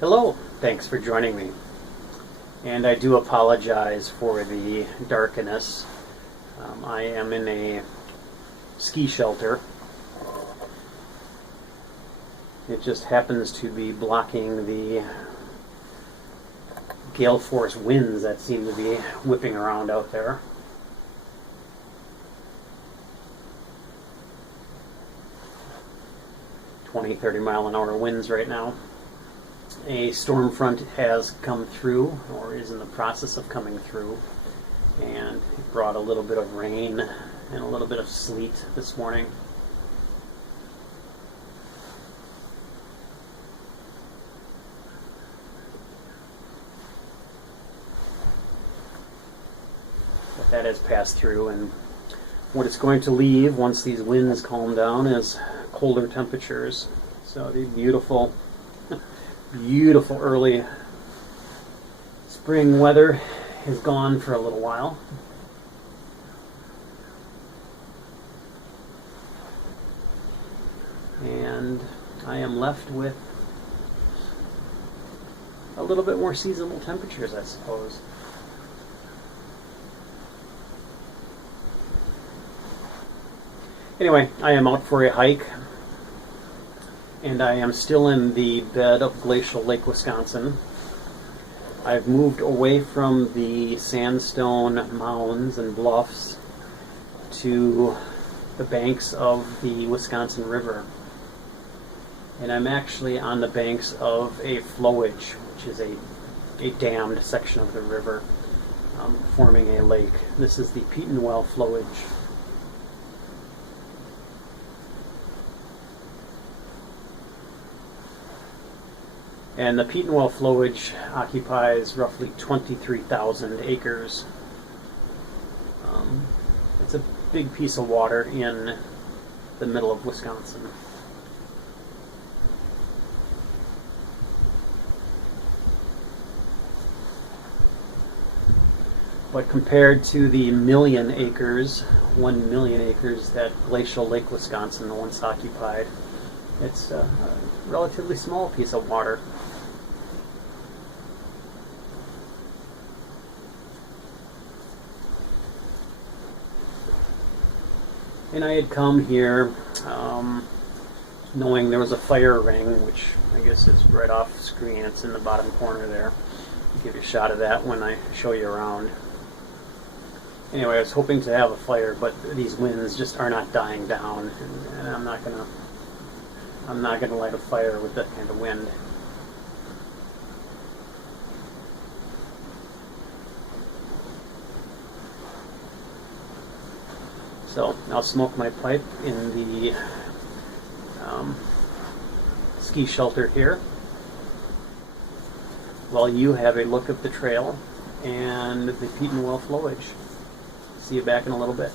Hello, thanks for joining me. And I do apologize for the darkness. I am in a ski shelter. It just happens to be blocking the gale force winds that seem to be whipping around out there. $20-30 mile an hour winds right now. A storm front has come through, or is in the process of coming through, and it brought a little bit of rain and a little bit of sleet this morning. But that has passed through, and what it's going to leave once these winds calm down is colder temperatures. So the beautiful early spring weather is gone for a little while. And I am left with a little bit more seasonal temperatures, I suppose. Anyway, I am out for a hike, and I am still in the bed of Glacial Lake Wisconsin. I've moved away from the sandstone mounds and bluffs to the banks of the Wisconsin River. And I'm actually on the banks of a flowage, which is a dammed section of the river, forming a lake. This is the Petenwell Flowage. And the Petenwell Flowage occupies roughly 23,000 acres. It's a big piece of water in the middle of Wisconsin. But compared to the 1 million acres that Glacial Lake Wisconsin once occupied, it's a relatively small piece of water. And I had come here knowing there was a fire ring, which I guess is right off the screen. It's in the bottom corner there. I'll give you a shot of that when I show you around. Anyway, I was hoping to have a fire, but these winds just are not dying down, and I'm not gonna light a fire with that kind of wind. So I'll smoke my pipe in the ski shelter here while you have a look at the trail and the Petenwell Flowage. See you back in a little bit.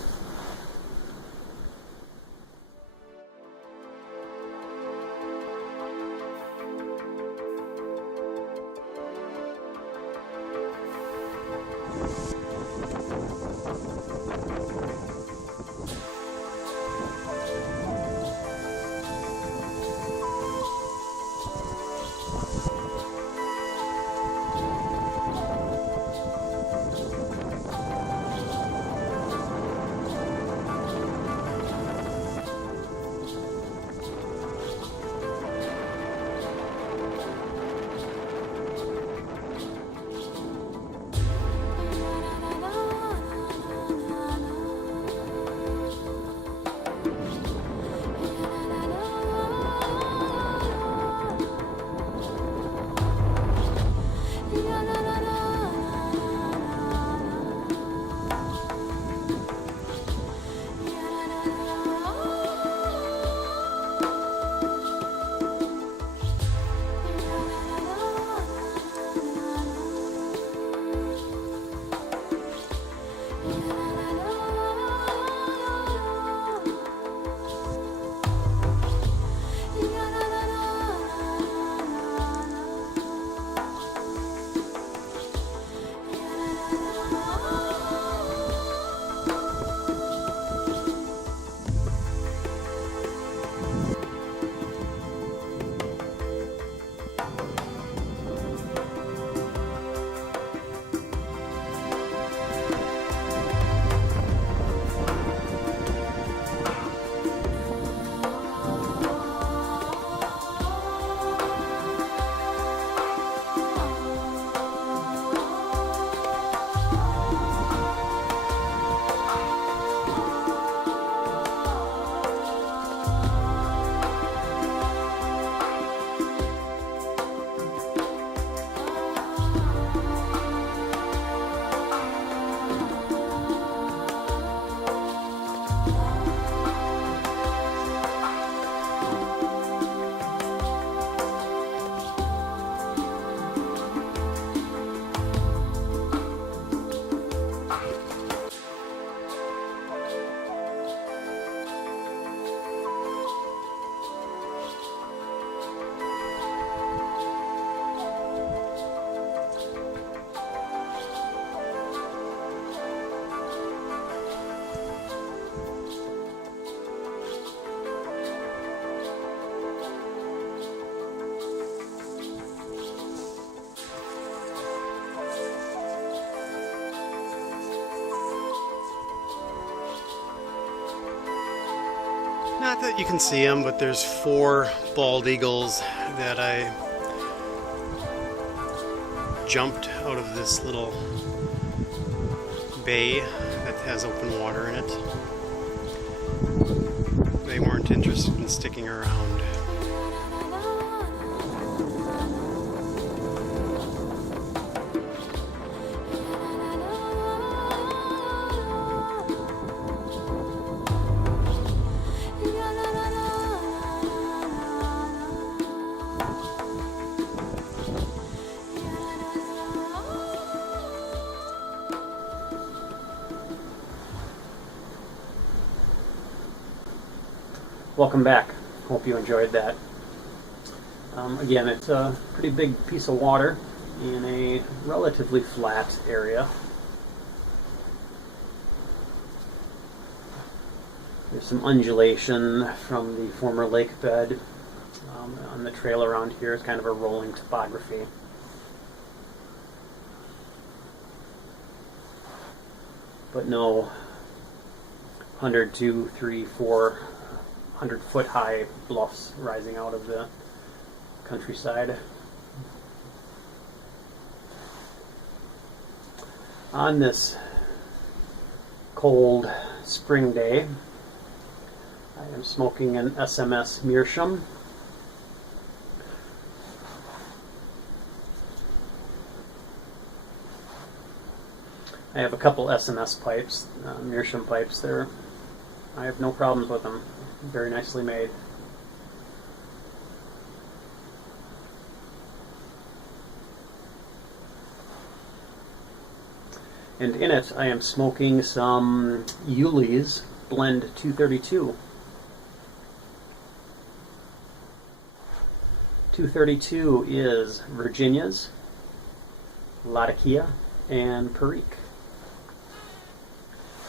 Not that you can see them, but there's 4 bald eagles that I jumped out of this little bay that has open water in it. They weren't interested in sticking around. Welcome back. Hope you enjoyed that. Again, it's a pretty big piece of water in a relatively flat area. There's some undulation from the former lake bed on the trail around here. It's kind of a rolling topography. But no 100, 2, 3, 4 100-foot high bluffs rising out of the countryside. On this cold spring day, I am smoking an SMS Meerschaum. I have a couple SMS pipes, Meerschaum pipes. I have no problems with them. Very nicely made. And in it, I am smoking some Uhle's Blend 232. 232 is Virginia's, Latakia, and Perique.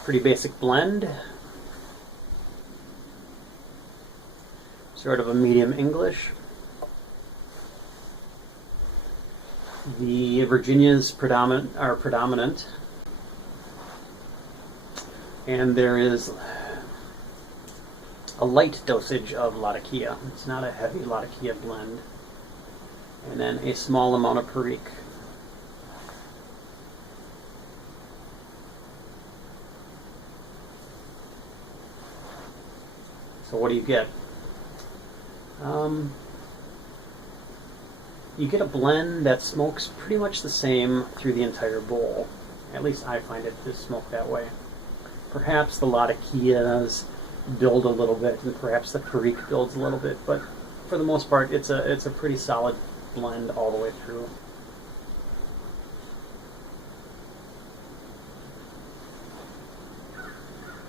Pretty basic blend. Sort of a medium English. The Virginias are predominant, and there is a light dosage of Latakia. It's not a heavy Latakia blend, and then a small amount of Perique. So what do you get? You get a blend that smokes pretty much the same through the entire bowl. At least I find it to smoke that way. Perhaps the Latakias build a little bit, and perhaps the Perique builds a little bit, but for the most part, it's a pretty solid blend all the way through.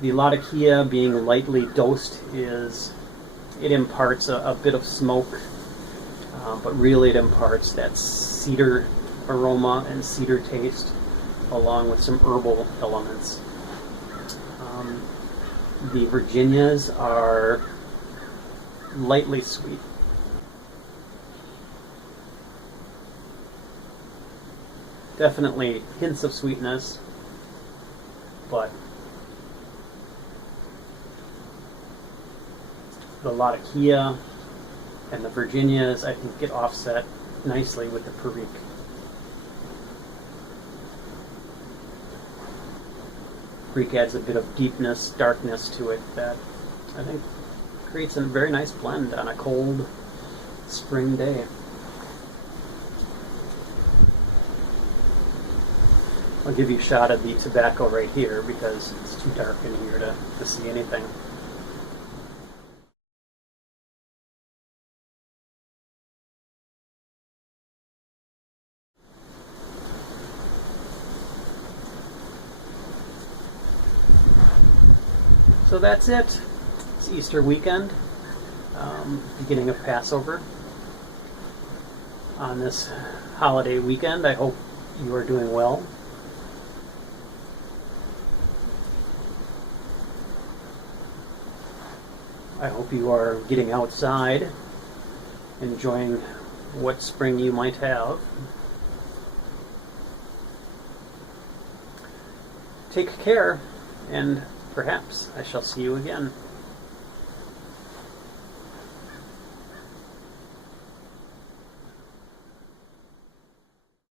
The Latakia being lightly dosed it imparts a bit of smoke, but really it imparts that cedar aroma and cedar taste along with some herbal elements. The Virginias are lightly sweet. Definitely hints of sweetness, but the Latakia and the Virginias, I think, get offset nicely with the Perique. Perique adds a bit of deepness, darkness to it that I think creates a very nice blend on a cold spring day. I'll give you a shot of the tobacco right here because it's too dark in here to see anything. So that's it. It's Easter weekend, beginning of Passover. On this holiday weekend, I hope you are doing well. I hope you are getting outside, enjoying what spring you might have. Take care, and perhaps I shall see you again.